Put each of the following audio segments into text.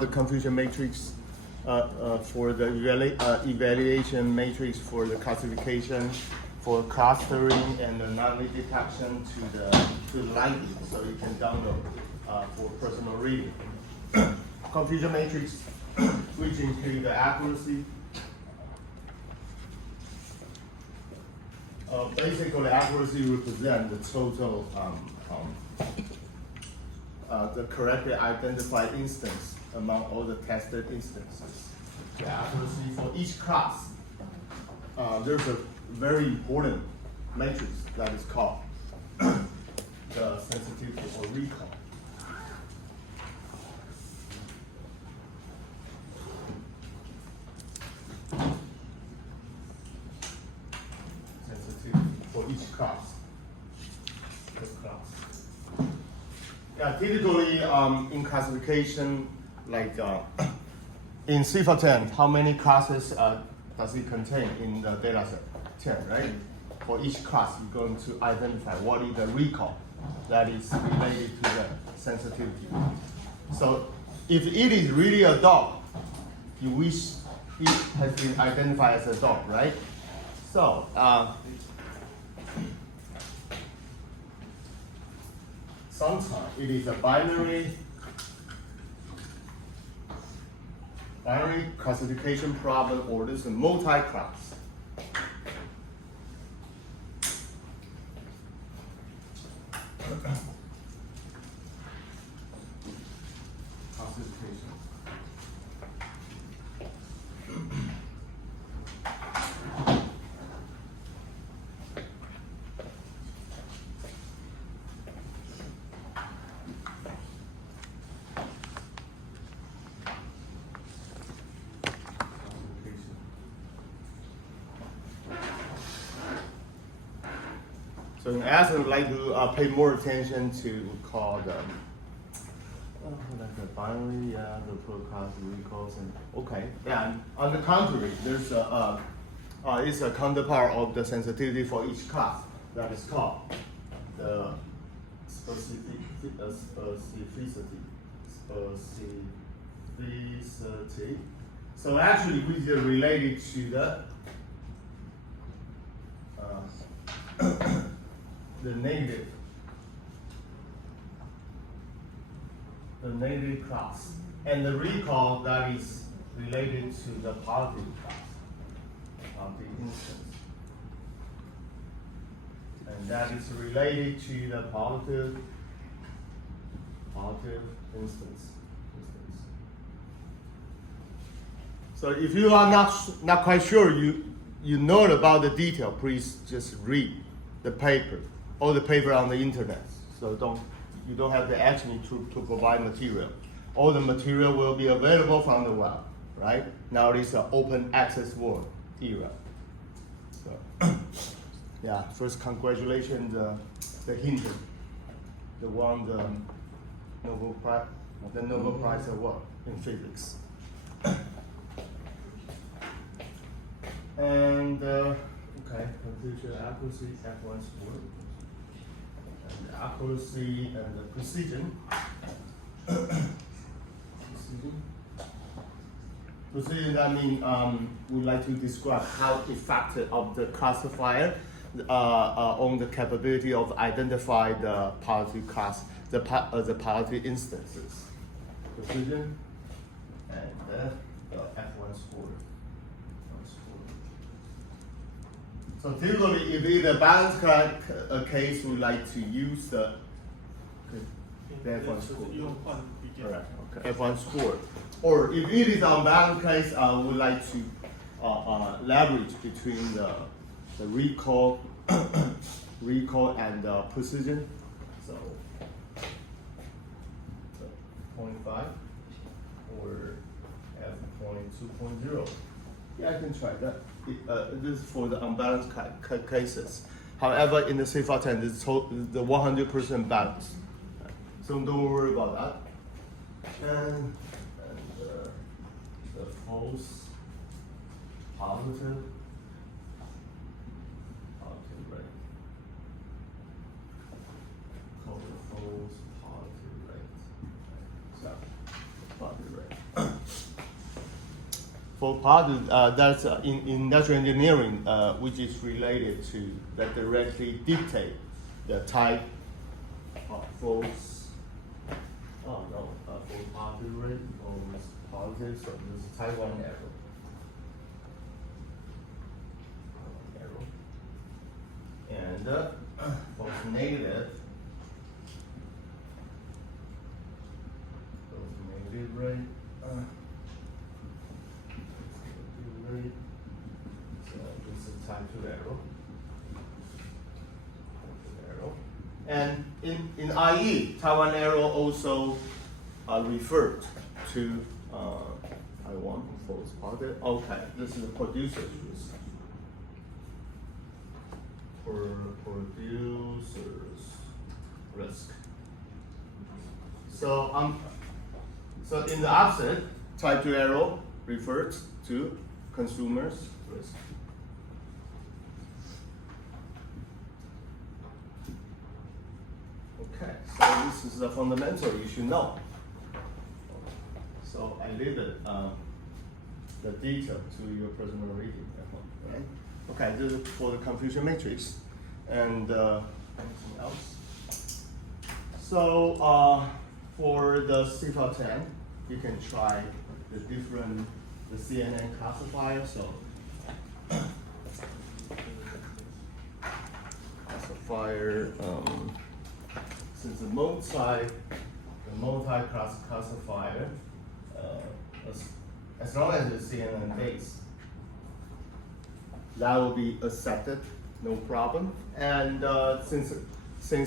The confusion matrix for the evaluation matrix for the classification, for clustering and the anomaly detection to the library, so you can download for personal reading. Confusion matrix, which include the accuracy. Basically, accuracy represents the total, the correctly identified instance among all the tested instances. The accuracy for each class, there's a very important matrix that is called the sensitivity or recall. For each class. Yeah, typically in classification, like in CIFAR 10, how many classes does it contain in the data set? 10, right? For each class, you're going to identify what is the recall that is related to the sensitivity. So if it is really a dog, you wish it has been identified as a dog, right? So sometimes it is a binary classification problem, or this is a multi-class. Classification. So in essence, I'd like to pay more attention to call the like the binary, the pro-class recalls, and okay. And on the contrary, there's it's a counterpart of the sensitivity for each class that is called the specificity. So actually, which is related to the negative class, and the recall that is related to the positive class of the instance, and that is related to the positive instance. So if you are not quite sure, you know about the detail, please just read the paper, all the paper on the internet. So you don't have to ask me to provide material. All the material will be available from the web, right? Now it's an open access world era. So yeah, first congratulations, the Hinton, the one the Nobel Prize award in physics. And okay, conclusion accuracy, F1 score. And the accuracy and the precision. Precision, that means we'd like to describe how effective of the classifier on the capability of identify the positive class, the positive instances. Precision and the F1 score. So typically, if it's a balanced case, we like to use the F1 score. Correct. Okay. F1 score. Or if it is unbalanced case, we like to leverage between the recall, and precision. So 0.5 or F.2.0. Yeah, I can try that. This is for the unbalanced cases. However, in the CIFAR 10, this is the 100% balance. So don't worry about that. And the false positive rate. Called the false positive rate. So, positive rate. for part, that's in industrial engineering, which is related to that directly dictate the type of false. Oh no, false positive rate, false positive. So this is type 1 error. And false negative. False negative rate. So this is type 2 error. And in IE, Taiwan error also referred to I want false positive. Okay, this is the producer's risk. Producer's risk. So so in the opposite, type 2 error refers to consumer's risk. Okay, so this is the fundamental you should know. So I leave it, the detail to your personal reading at home, right? Okay, this is for the confusion matrix. And anything else? So for the CIFAR 10, you can try the CNN classifier. So classifier, since the multi-class classifier, as long as it's CNN based, that will be accepted, no problem. And since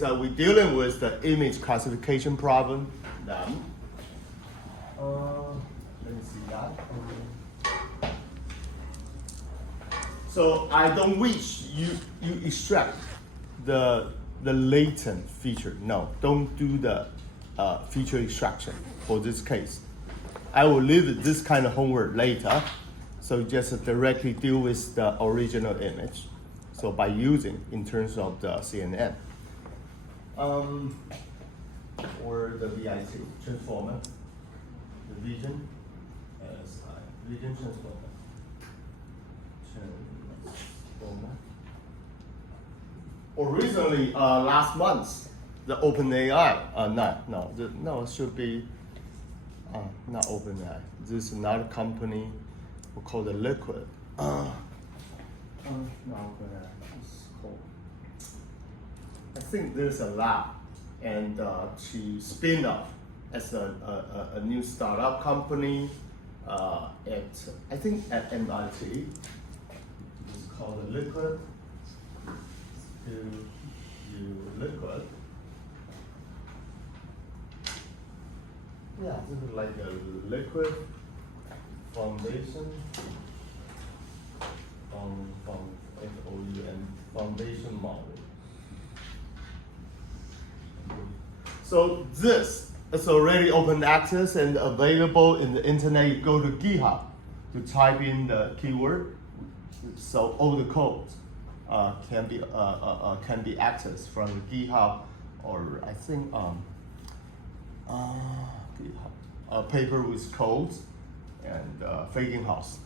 we're dealing with the image classification problem, then let me see that. So I don't wish you extract the latent feature. No, don't do the feature extraction for this case. I will leave this kind of homework later. So just directly deal with the original image. So by using in terms of the CNN. Or the VIT transformer, the vision, vision transformer. Originally, last month, the OpenAI, no, it should be not OpenAI. This is another company we call the Liquid. No, it's called. I think there's a lab, and to spin off as a new startup company I think at MIT. It's called the Liquid. Liquid. Yeah, this is like a liquid foundation. FOUN foundation model. So this is already open access and available in the internet. You go to GitHub to type in the keyword. So all the code can be accessed from GitHub, or I think GitHub paper with codes and faking house.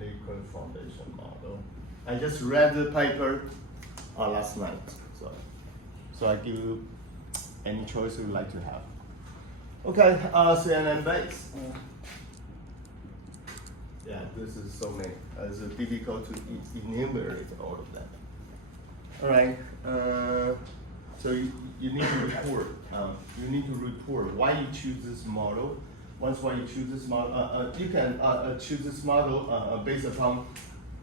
Liquid foundation model. I just read the paper last night, so I give you any choice you would like to have. Okay, CNN base. Yeah, this is so many. It's difficult to enumerate all of them. All right. So you need to report. You need to report why you choose this model. Once you choose this model, you can choose this model based upon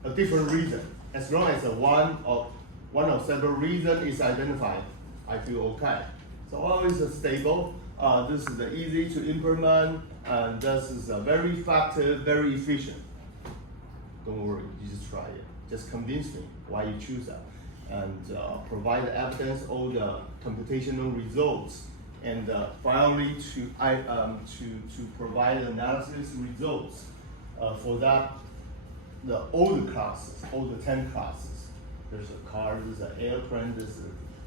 a different reason. As long as one of several reasons is identified, I feel okay. So always stable. This is easy to implement, and this is very effective, very efficient. Don't worry, you just try it. Just convince me why you choose that, and provide the evidence, all the computational results, and finally to provide analysis results for that. All the classes, all the 10 classes. There's a car, there's an airplane, there's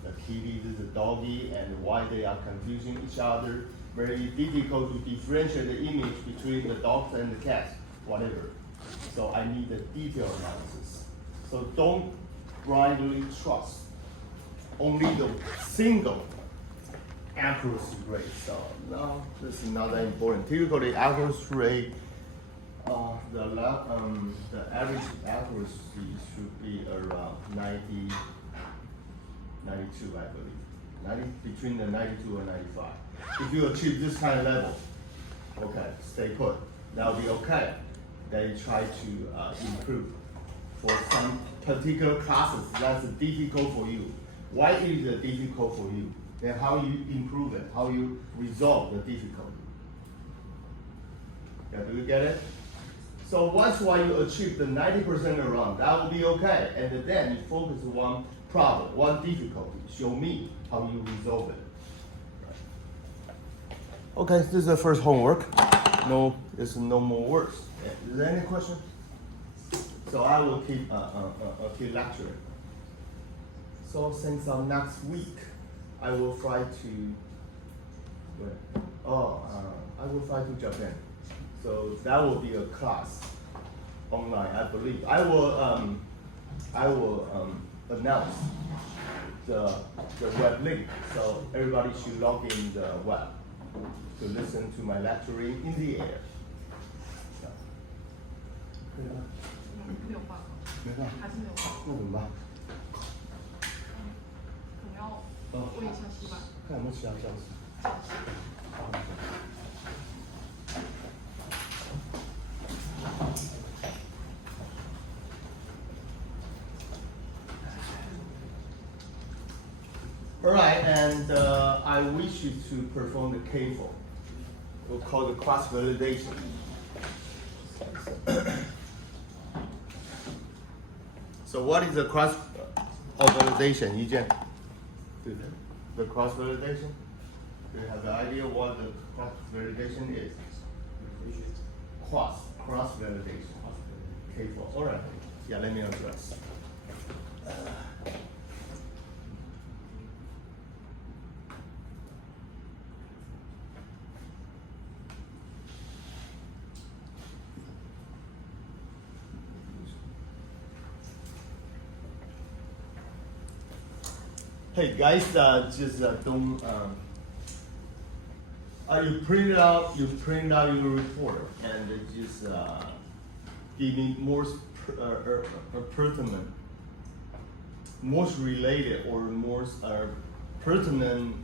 a kitty, there's a doggy, and why they are confusing each other. very difficult to differentiate the image between the dogs and the cats, whatever. So I need a detailed analysis. So don't blindly trust only the single accuracy rate. So no, this is not that important. Typically, accuracy rate, the average accuracy should be around 92, I believe. Between the 92 and 95. If you achieve this kind of level, okay, stay put. That'll be okay. They try to improve. For some particular classes, that's difficult for you. Why is it difficult for you? Then how you improve it, how you resolve the difficulty. Yeah, do you get it? So once you achieve the 90% around, that will be okay. And then you focus on one problem, one difficulty. Show me how you resolve it. Okay, this is the first homework. No, there's no more words. Is there any question? So I will keep lecturing. So since next week, I will fly to I will fly to Japan. So that will be a class online, I believe. I will announce the web link, so everybody should log in the web to listen to my lecturing in the air. 没有办法，没办法，还是没有办法。那怎么办？可能要问一下西班。看有没有其他消息。All right, and I wish you to perform the K-fold. We'll call the cross validation. So what is the cross validation, Yijian? The cross validation? Do you have an idea what the cross validation is? Cross validation. K-fold. All right. Yeah, let me address. Hey guys, just don't. You print out your report and just give me more pertinent, most related or most pertinent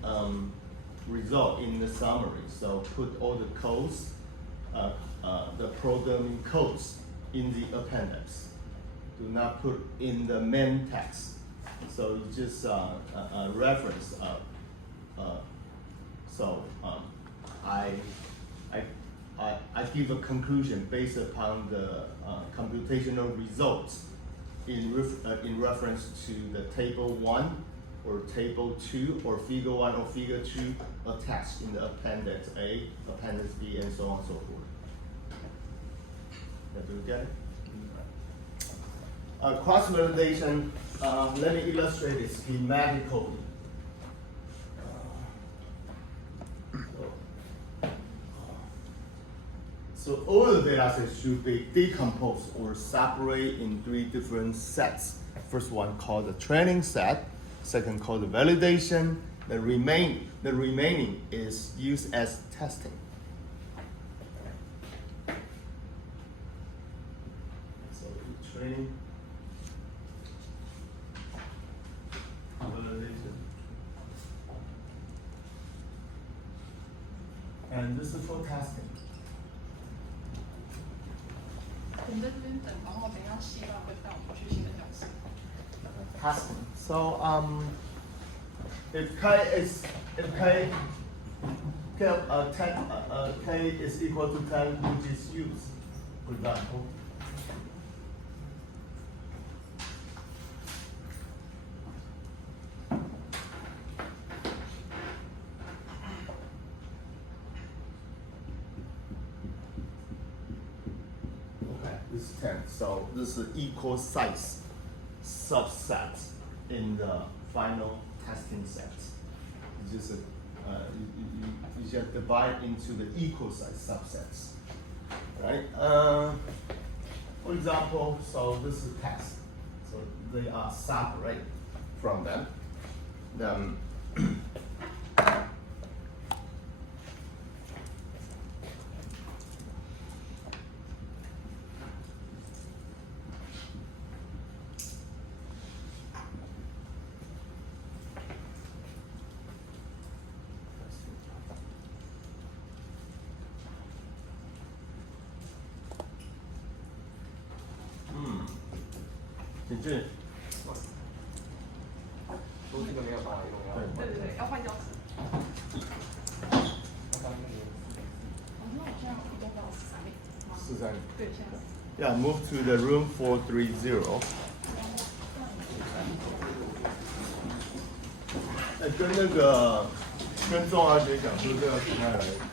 result in the summary. So put all the codes, the programming codes in the appendix. Do not put in the main text. So you just reference. I give a conclusion based upon the computational results in reference to the table 1 or table 2 or figure 1 or figure 2 attached in the appendix A, appendix B, and so on and so forth. Do you get it? Cross validation, let me illustrate it schematically. So all the data sets should be decomposed or separated in 3 different sets. First one called the training set, second called the validation, the remaining is used as testing. So training, validation, and this is for testing. 我们在这边等，然后等一下西班会带我们去新的教室。Testing. So if k is 10, k is equal to 10, which is used, for example. This is 10. So this is equal size subset in the final testing set. You just you you just divide into the equal size subsets, right? For example, so this is test, so they are separate from them. Then景俊，说这个没有办法用，对对对，要换教室。那我现在移动到43名。43。对，现在。Yeah, move to the room 430. 跟那个跟钟阿姐讲说这个赶快来。